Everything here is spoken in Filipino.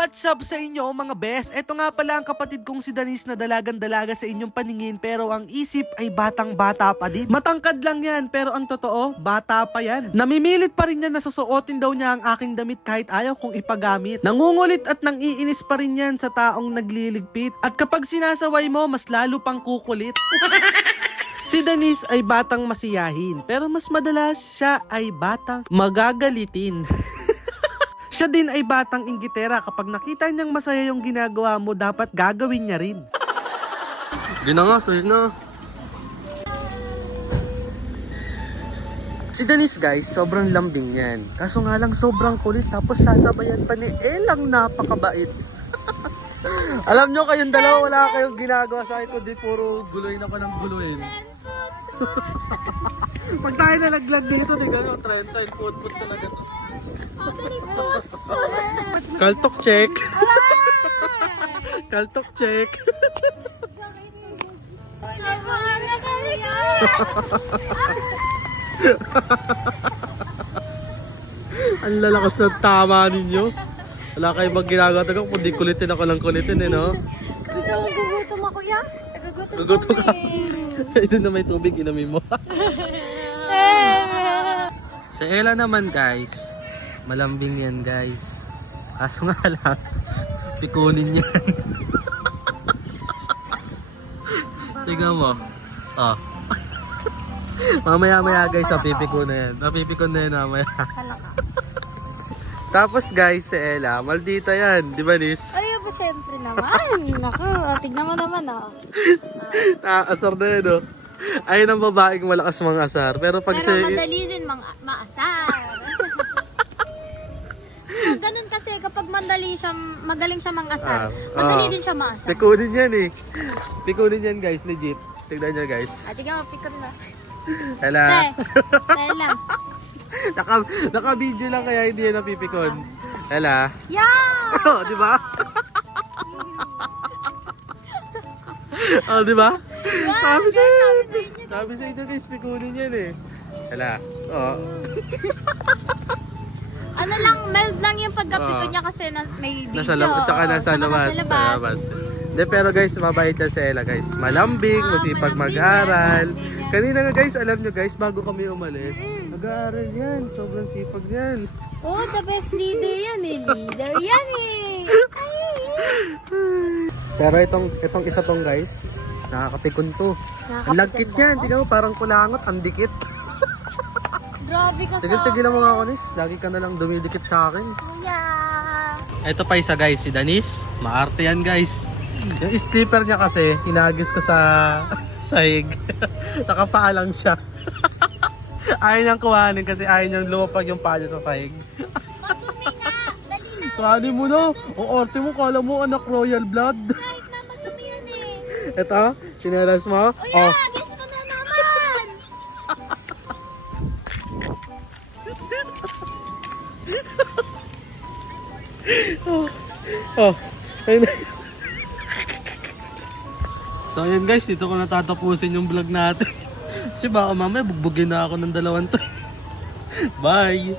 What's up sa inyo mga best? Ito nga pala ang kapatid kong si Danis na dalagang-dalaga sa inyong paningin pero ang isip ay batang-bata pa din. Matangkad lang yan pero ang totoo, bata pa yan. Namimilit pa rin yan na susuotin daw niya ang aking damit kahit ayaw kong ipagamit. Nangungulit at nangiinis pa rin yan sa taong nagliligpit. At kapag sinasaway mo, mas lalo pang kukulit. Si Danis ay batang masiyahin pero mas madalas siya ay batang magagalitin. Siya din ay batang inggitera. Kapag nakita niyang masaya yung ginagawa mo, dapat gagawin niya rin. Di na nga, sa'yo na. Si Danis guys, sobrang lambing yan. Kaso nga lang sobrang kulit tapos sasabayan pa ni Elang napakabait. Alam nyo kayong dalawa, wala kayong ginagawa sa akin kundi puro guloy na pa ng guluhin. Pag tayo nalaglag dito, di gano'n, trend food talaga to. Kaltok check. Kaltok check. Ang lalakas ng tama ninyo. Wala kayong bang ginagawa tayo kundi kulitin ako lang kulitin eh, no? Gusto mo gugutom ako ya? Gugutom ka. Ito na may tubig, inamin mo. Sa Ella naman guys, malambing yan guys. Kaso nga lang, pikunin yan. Tingnan mo. Oh. Mamaya guys, mapipikon na yan. Mapipikon na yan mamaya. Tapos guys, si Ella, maldita yan. Di ba Nis? Ay, ba syempre naman. Naku, tignan mo naman Asar na yan oh. Ayun ang babaeng malakas mga asar. Pero pag pero madali din maasar. Ganun kasi kapag magaling siya mang-asar, madali din siya maasar. Pikunin yan eh. Pikunin yan guys, legit. Tignan nyo guys. Tignan mo, pikon na. Hala. Tayo lang. Naka-video lang kaya hindi yan napipikon. Hala. Yeah! Oh, di ba? Oh, di ba? Sabi sa inyo guys, pikunin yan eh. Hala. Oh. Ano lang, mild lang yung pagkapikon niya kasi may video. Nasa labas, tsaka nasa labas. Sa labas. Hindi, pero guys, mabait yan si Ella guys. Malambing, masipag mag-aral. Kanina nga guys, alam nyo guys, bago kami umalis, nag-aaral yan. Sobrang sipag yan. Oh, the best leader yan eh. Leader yan eh. Pero itong isa tong guys, nakakapikon to. Ang lagkit niyan, tingnan mo parang kulangot, ang dikit. Grabe ka sa Tigil-tigilan mo nga ako Nis, lagi ka na lang dumidikit sa akin. Kuya. Ito pa isa guys, si Danis, maarte yan guys. Yung stripper niya kasi, hinagis ko sa sahig. Nakapaa lang siya. Ayaw niyang kuhanin kasi ayaw niyang lumapag yung paa niya sa sahig. Madumi nga. Dali na. Kuhanin mo na. O arte mo, kala mo anak royal blood. Kahit na madumi yan eh. Ito, sinelas mo. Kuya, guess mo na naman. Oh. Ayun. So ayun guys, dito ko natatapusin yung vlog natin. Kasi baka mamaya bugbugin na ako ng dalawang to. Bye!